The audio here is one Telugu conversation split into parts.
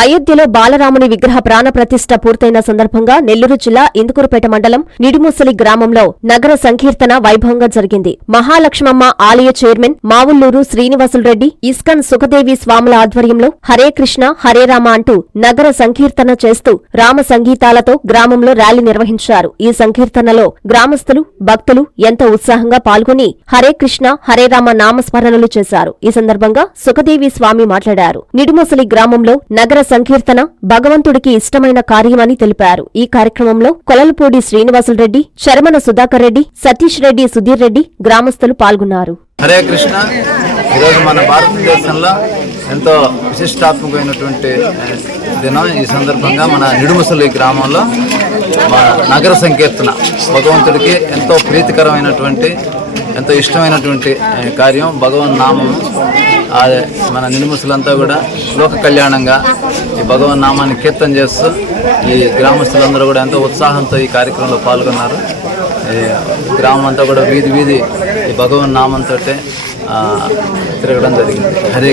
అయోధ్యలో బాలరాముని విగ్రహ ప్రాణ ప్రతిష్ట పూర్తయిన సందర్భంగా నెల్లూరు జిల్లా ఇందుకూరుపేట మండలం నిడిముసలి గ్రామంలో నగర సంకీర్తన వైభవంగా జరిగింది. మహాలక్ష్మమ్మ ఆలయ చైర్మన్ మావుల్లూరు శ్రీనివాసులరెడ్డి ఇస్కన్ సుఖదేవి స్వాముల ఆధ్వర్యంలో హరే కృష్ణ హరే రామ అంటూ నగర సంకీర్తన చేస్తూ రామ సంగీతాలతో గ్రామంలో ర్యాలీ నిర్వహించారు. ఈ సంకీర్తనలో గ్రామస్తులు భక్తులు ఎంతో ఉత్సాహంగా పాల్గొని హరే కృష్ణ హరే రామ నామస్మరణలు చేశారు. ఈ సందర్భంగా సుఖదేవి స్వామి మాట్లాడారు. నిడుముసలి గ్రామంలో నగర సంకీర్తన భగవంతుడికి ఇష్టమైన కార్యమని తెలిపారు. ఈ కార్యక్రమంలో కొలలపూడి శ్రీనివాసులరెడ్డి శర్మన సుధాకర్ రెడ్డి సతీష్ రెడ్డి సుధీర్ రెడ్డి గ్రామస్తులు పాల్గొన్నారు. హరే కృష్ణ. ఈరోజు మన భారతదేశంలో ఎంతో విశిష్టాత్మకమైనటువంటి దినం. ఈ సందర్భంగా మన నిడుముసలి గ్రామంలో మన నగర సంకీర్తన. భగవంతుడికి ఎంతో ప్రీతికరమైనటువంటి ఎంతో ఇష్టమైనటువంటి కార్యం. భగవన్ నామం. అదే మన నిడుముసలంతా కూడా లోక కళ్యాణంగా ఈ భగవన్ నామాన్ని కీర్తన చేస్తూ ఈ గ్రామస్తులందరూ కూడా ఎంతో ఉత్సాహంతో ఈ కార్యక్రమంలో పాల్గొన్నారు. ఈ గ్రామం అంతా కూడా వీధి వీధి ఈ భగవన్ నామంతో తిరగడం జరిగింది. హరే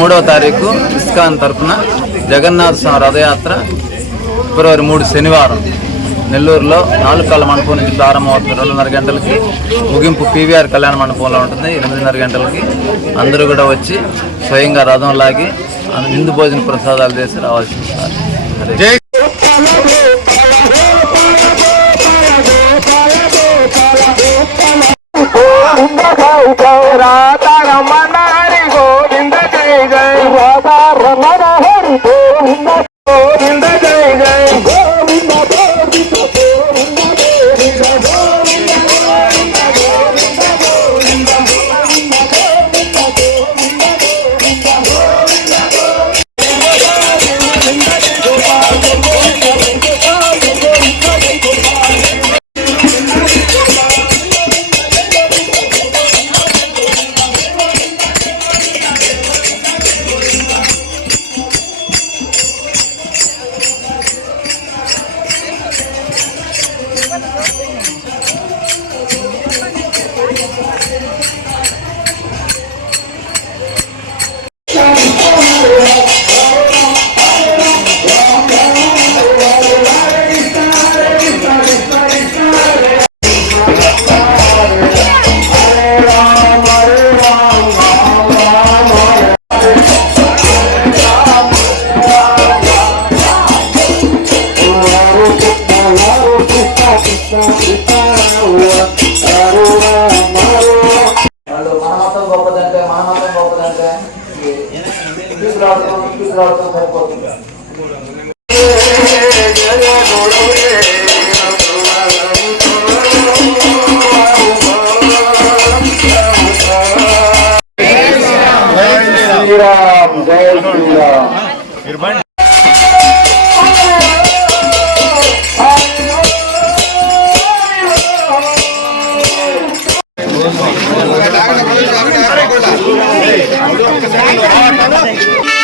మూడవ తారీఖు ఇస్కాన్ తరపున జగన్నాథ స్వామి రథయాత్ర. ఫిబ్రవరి మూడు శనివారం నెల్లూరులో నాలుగు కాళ్ళ మండపం నుంచి ప్రారంభమవుతుంది. రెండున్నర గంటలకి ముగింపు పీవీఆర్ కళ్యాణ మండపంలో ఉంటుంది. ఎనిమిదిన్నర గంటలకి అందరూ కూడా వచ్చి స్వయంగా రథం లాగి విందు భోజన ప్రసాదాలు చేసి రావాల్సి ఉంటారు గోవింద జయ జయ రమణ వాళ్ళు మన మతం గొప్పదంటే మన మతం గొప్పదంటే తీసుకురావడం తీసుకురావడం సరిపోతుంది. శ్రీరామ్. జయ శ్రీరామ్ டாக்டர்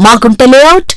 మాకుంట లేఅవుట్